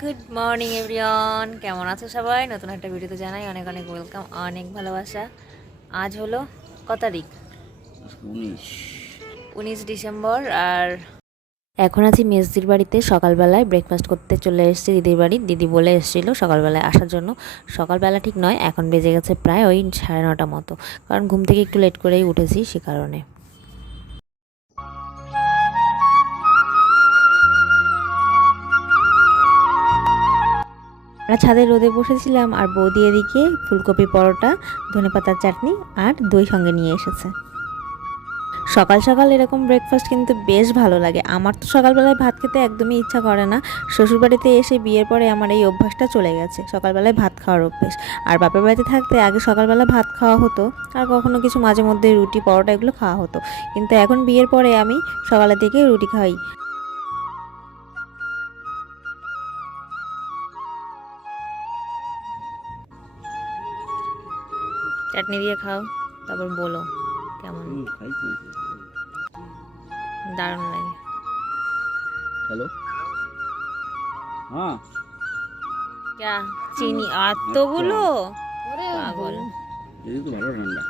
Good morning everyone কেমন আছো সবাই? নতুন একটা ভিডিওতে জানাই অনেক অনেক ওয়েলকাম অনেক ভালোবাসা। আজ হলো ক তারিখ? উনিশ। উনিশ ডিসেম্বর আর এখন আছি মেসদির বাড়িতে। সকালবেলায় ব্রেকফাস্ট করতে চলে এসেছি দিদির বাড়ি। দিদি বলে এসেছিল সকালবেলায় আসার জন্য। সকালবেলা ঠিক নয় এখন বেজে গেছে প্রায় ওই সাড়ে নটা মতো। কারণ ঘুম থেকে একটু লেট করেই উঠেছি সে কারণে। আমরা ছাদে রোদে বসেছিলাম আর বৌদি এদিকে ফুলকপি, পরোটা ধনেপাতার চাটনি আর দই সঙ্গে নিয়ে এসেছে। সকাল সকাল এরকম ব্রেকফাস্ট কিন্তু বেশ ভালো লাগে। আমার তো সকালবেলায় ভাত খেতে একদমই ইচ্ছা করে না। শ্বশুরবাড়িতে এসে বিয়ের পরে আমার এই অভ্যাসটা চলে গেছে। সকালবেলায় ভাত খাওয়ার অভ্যেস। আর বাপের বাড়িতে থাকতে আগে সকালবেলা ভাত খাওয়া হতো, আর কখনো কিছু মাঝে মধ্যে রুটি, পরোটা এগুলো খাওয়া হতো। কিন্তু এখন বিয়ের পরে আমি সকালের দিকে রুটি খাই। চাটনি দিয়ে খাও তারপর বলো কেমন। দারুণ লাগে। হ্যালো হ্যাঁ। ক্যা চিনি এতগুলো? পাগল। এই তো ভালো ঠান্ডা।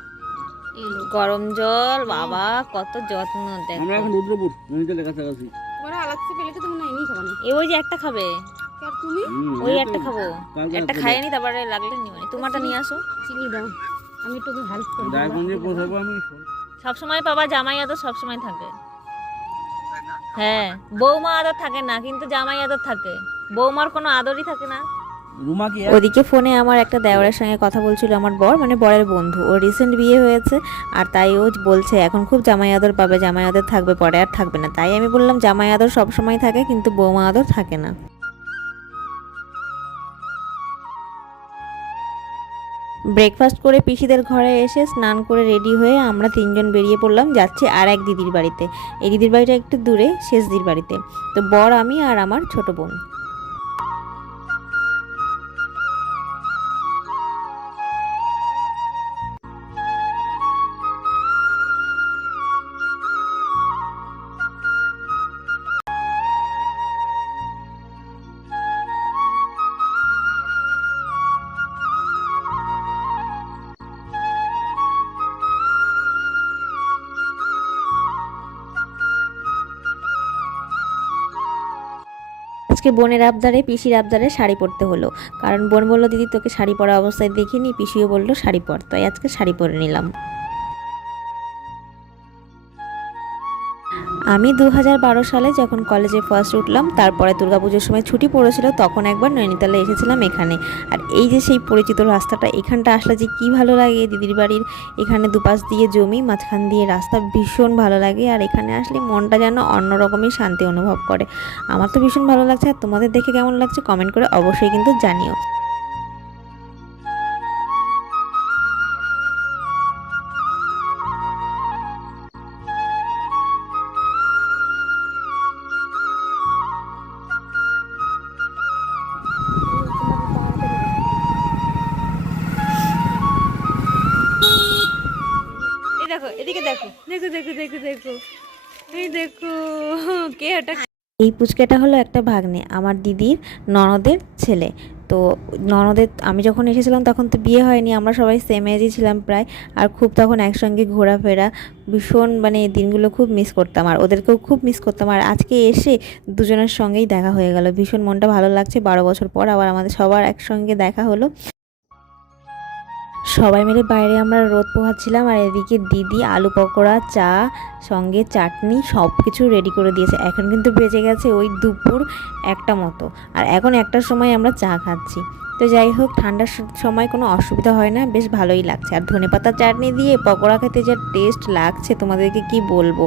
গরম জল বাবা কত যত্ন দেখো। আমরা এখন রুদ্রপুর তোমার আলাদা পেলে তো এমনি খাবা এই ওই যে একটা খাবে। আর তুমি? ওই একটা খাব। একটা রাত্রে খাইয়ে নি তারপরে লাগলে নি মানে তোমারটা নিয়ে আসো। চিনি দাও। আমি একটু হেল্প করব রায়গঞ্জে পৌঁছাবো আমি সব সময় পাবা জামাই আদর সব সময় থাকে হ্যাঁ বৌমা আদর থাকে না কিন্তু জামাই আদর থাকে। বৌমার কোনো আদরই থাকে না। ওদিকে ফোনে আমার একটা দেওরের সঙ্গে কথা বলছিল আমার বর মানে বরের বন্ধু। ও রিসেন্ট বিয়ে হয়েছে আর তাই ও বলছে এখন খুব জামাই আদর পাবে জামাই আদর থাকবে পরে আর থাকবে না। তাই আমি বললাম জামাই আদর সব সময় থাকে কিন্তু বৌমা আদর থাকে না। ব্রেকফাস্ট করে পিসিদের ঘরে এসে স্নান করে রেডি হয়ে আমরা তিনজন বেরিয়ে পড়লাম যাচ্ছে আর এক দিদির বাড়িতে। এই দিদির বাড়িটা একটু দূরে, শেষ দিদির বাড়িতে। তো বর, আমি আর আমার ছোট বোন। আজকে বোনের আবদারে, পিসির আবদারে শাড়ি পরতে হলো। কারণ বোন বলল, দিদি, তোকে শাড়ি পরা অবস্থায় দেখিনি। পিসিও বলল, শাড়ি পর। তাই আজকে শাড়ি পরে নিলাম। আমি দু সালে যখন কলেজে ফার্স্ট উঠলাম, তারপরে দুর্গাপুজোর সময় ছুটি পড়েছিল, তখন একবার নৈনিতালে এসেছিলাম এখানে। আর এই যে সেই পরিচিত রাস্তাটা, এখানটা আসলে যে কি ভালো লাগে দিদির বাড়ির, এখানে দুপাশ দিয়ে জমি, মাঝখান দিয়ে রাস্তা ভীষণ ভালো লাগে, আর এখানে আসলে মনটা যেন অন্যরকমই শান্তি অনুভব করে। আমার তো ভীষণ ভালো লাগছে, আর তোমাদের দেখে কেমন লাগছে কমেন্ট করে অবশ্যই কিন্তু জানিও। দেখো দেখো দেখো দেখো দেখো। এই দেখো, কে এই পুচকাটা হলো একটা ভাগ্নে, আমার দিদির ননদের ছেলে। তো ননদের, আমি যখন এসেছিলাম তখন তো বিয়ে হয়নি, আমরা সবাই সেম এজই ছিলাম প্রায়। আর খুব তখন একসঙ্গে ঘোরাফেরা, ভীষণ মানে এই দিনগুলো খুব মিস করতাম। আর ওদেরকেও খুব মিস করতাম। আর আজকে এসে দুজনের সঙ্গেই দেখা হয়ে গেল। ভীষণ মনটা ভালো লাগছে। বারো বছর পর আবার আমাদের সবার একসঙ্গে দেখা হলো। সবাই মিলে বাইরে আমরা রোদ পোহাচ্ছিলাম আর এদিকে দিদি, আলু পকোড়া, চা, সঙ্গে চাটনি সব কিছু রেডি করে দিয়েছে। এখন কিন্তু বেজে গেছে ওই দুপুর একটা মতো। আর এখন একটার সময় আমরা চা খাচ্ছি। তো যাই হোক, ঠান্ডার সময় কোনো অসুবিধা হয় না, বেশ ভালোই লাগছে। আর ধনে ধনেপাতার চাটনি দিয়ে পকোড়া খেতে যা টেস্ট লাগছে, তোমাদেরকে কি বলব?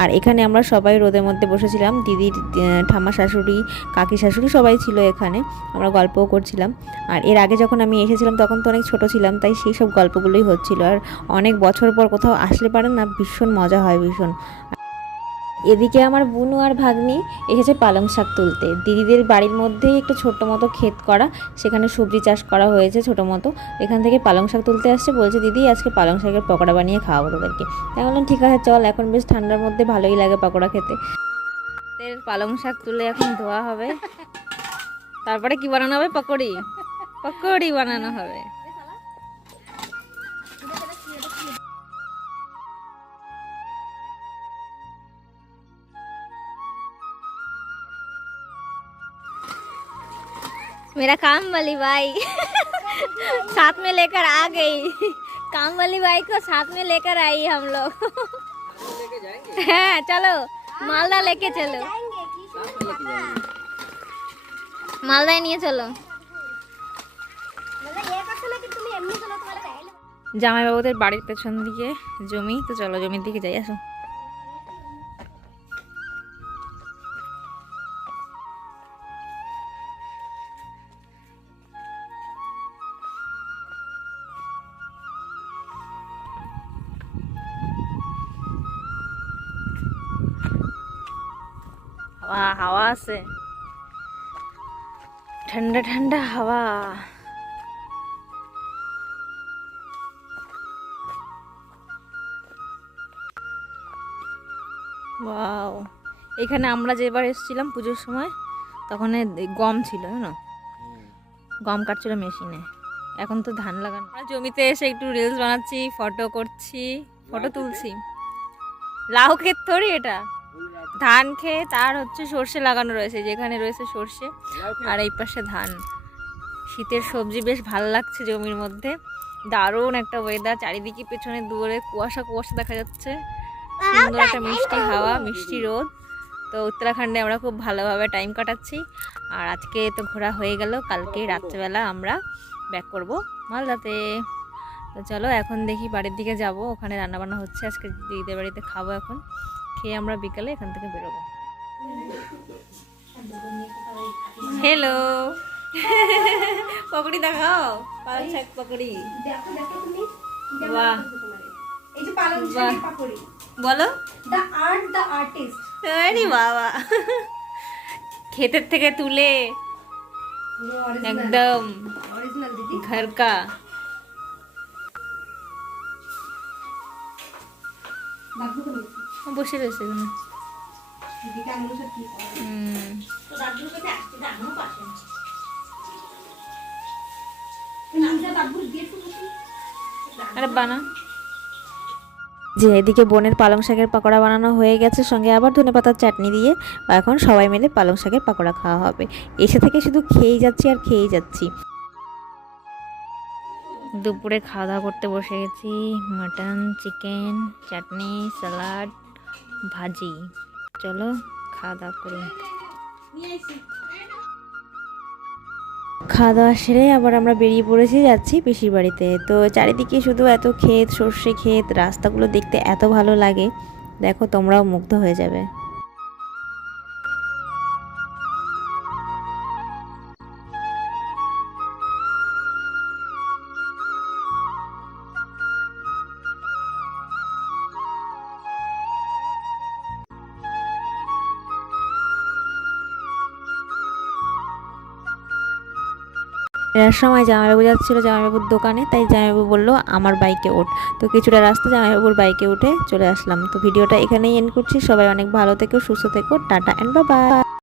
আর এখানে আমরা সবাই রোদের মধ্যে বসেছিলাম, দিদির ঠাম্মা শাশুড়ি, কাকি শাশুড়ি সবাই ছিল এখানে, আমরা গল্পও করছিলাম। আর এর আগে যখন আমি এসেছিলাম, তখন তো অনেক ছোট ছিলাম, তাই সেই সব গল্পগুলোই হচ্ছিল। আর অনেক বছর পর কোথাও আসলে পারে না, ভীষণ মজা হয়, ভীষণ। এদিকে আমার বুনু আর ভাগ্নি এসেছে পালং শাক তুলতে। দিদিদের বাড়ির মধ্যেই একটা ছোট্ট মতো ক্ষেত করা, সেখানে সবজি চাষ করা হয়েছে ছোটো মতো। এখান থেকে পালং শাক তুলতে আসছে, বলছে, দিদি, আজকে পালং শাকের পকোড়া বানিয়ে খাওয়াবো তোদেরকে। তাই বললাম, ঠিক আছে, চল, এখন বেশ ঠান্ডার মধ্যে ভালোই লাগে পকোড়া খেতে। পালং শাক তুলে এখন ধোয়া হবে। তারপরে কি বানানো হবে? পকোড়ি। পকোড়ি বানানো হবে। मेरा काम वाली बाई साथ में लेकर आ गई काम वाली बाई को साथ में लेकर आई हम लोग हाँ चलो मालदा लेके चलो মালদায় নিয়ে চলো জামাইবাবুদের বাড়ির পেছন দিকে জমি তো চলো জমির দিকে যাই আসো হাওয়া আছে। ঠান্ডা ঠান্ডা হাওয়া। ওয়াও। এখানে আমরা যেবার এসেছিলাম পুজোর সময় তখন গম ছিল না গম কাটছিল মেশিনে। এখন তো ধান লাগানো। জমিতে এসে একটু রিলস বানাচ্ছি ফটো করছি ফটো তুলছি। লাউ ক্ষেত থরি এটা। ধান খেয়ে তার হচ্ছে সর্ষে লাগানো রয়েছে, যেখানে রয়েছে সর্ষে আর এই পাশে ধান। শীতের সবজি বেশ ভালো লাগছে জমির মধ্যে। দারুণ একটা ওয়েদার চারিদিকে পেছনে দূরে কুয়াশা কুয়াশা দেখা যাচ্ছে। সুন্দর একটা মিষ্টি হাওয়া, মিষ্টি রোদ। তো উত্তরাখণ্ডে আমরা খুব ভালোভাবে টাইম কাটাচ্ছি। আর আজকে তো ঘোরা হয়ে গেল, কালকে রাত্রেবেলা আমরা ব্যাক করব মালদাতে। তো চলো এখন দেখি বাড়ির দিকে যাব, ওখানে রান্নাবান্না হচ্ছে, আজকে দিদিদের বাড়িতে খাব এখন। খেয়ে আমরা বিকালে এখান থেকে বেরোবো। হ্যালো পকড়ি দেখাও? পালং শাক পকড়ি। বাহ। বলো। বাবা। ক্ষেতের থেকে তুলে। একদম। ঘর কা বাঘ বসে রয়েছে এখানে। আরে বানা। যে এদিকে বোনের পালং শাকের পাকোড়া বানানো হয়ে গেছে সঙ্গে আবার ধনেপাতার চাটনি দিয়ে। এখন সবাই মিলে পালং শাকের পাকোড়া খাওয়া হবে। এসে থেকে শুধু খেয়েই যাচ্ছি আর খেয়েই যাচ্ছি। দুপুরে খাওয়া দাওয়া করতে বসে গেছি। মাটন চিকেন চাটনি স্যালাড ভাজি। চলো খাওয়া দাওয়া করি। খাওয়া দাওয়া সেরে আবার আমরা বেরিয়ে পড়েছি, যাচ্ছি পিসির বাড়িতে। তো চারিদিকে শুধু এত ক্ষেত, সর্ষে ক্ষেত, রাস্তাগুলো দেখতে এত ভালো লাগে। দেখো, তোমরাও মুগ্ধ হয়ে যাবে। এর সময় জামাইবাবু যাচ্ছিল, জামাইবাবুর দোকানে, তাই জামাইবাবু বলল, আমার বাইকে ওঠ। তো কিছুটা রাস্তা জামাইবাবুর বাইকে উঠে চলে আসলাম। তো ভিডিওটা এখানেই এন্ড করছি। সবাই অনেক ভালো থেকো, সুস্থ থেকো, টাটা অ্যান্ড বাবা